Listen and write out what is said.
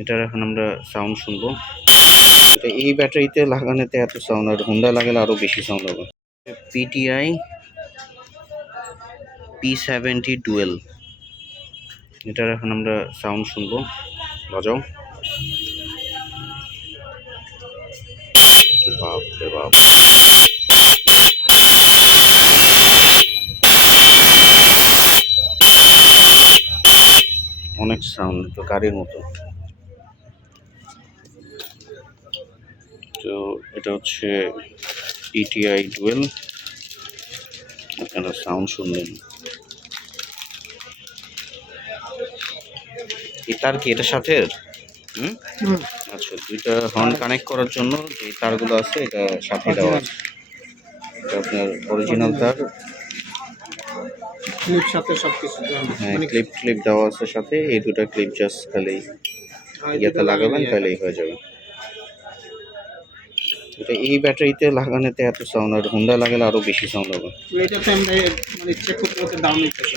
এটার এখন আমরা সাউন্ড শুনবো। এটা এই ব্যাটারিতে লাগানোতে এত সাউন্ড, আর হোন্ডা লাগালে আরো বেশি সাউন্ড হবে। PTi p70 ডুয়েল, এটার এখন আমরা সাউন্ড শুনবো। বাজাও। বাপ রে বাপ, অনেক সাউন্ড, তো গাড়ির মতো। তো এটা হচ্ছে PTi ডুয়েল, আপনারা সাউন্ড শুনলেন। তার কি এটা সাথে আচ্ছা, দুইটা হর্ন কানেক্ট করার জন্য যে তারগুলো আছে এটা সাথে দেওয়া আছে। এটা আপনার অরিজিনাল তার, ক্লিপ সাথে সবকিছু। হ্যাঁ, ক্লিপ দেওয়া আছে সাথে। এই দুটো ক্লিপ জাস্ট খালি ইয়াতে লাগাবেন, তাহলেই হয়ে যাবে। এটা এই ব্যাটারিতে লাগানোতে এত সাউন্ড, আর হোন্ডা লাগালে আরো বেশি সাউন্ড হবে। এটাতে আমরা মানে চেক করতে দাম নিতেছে।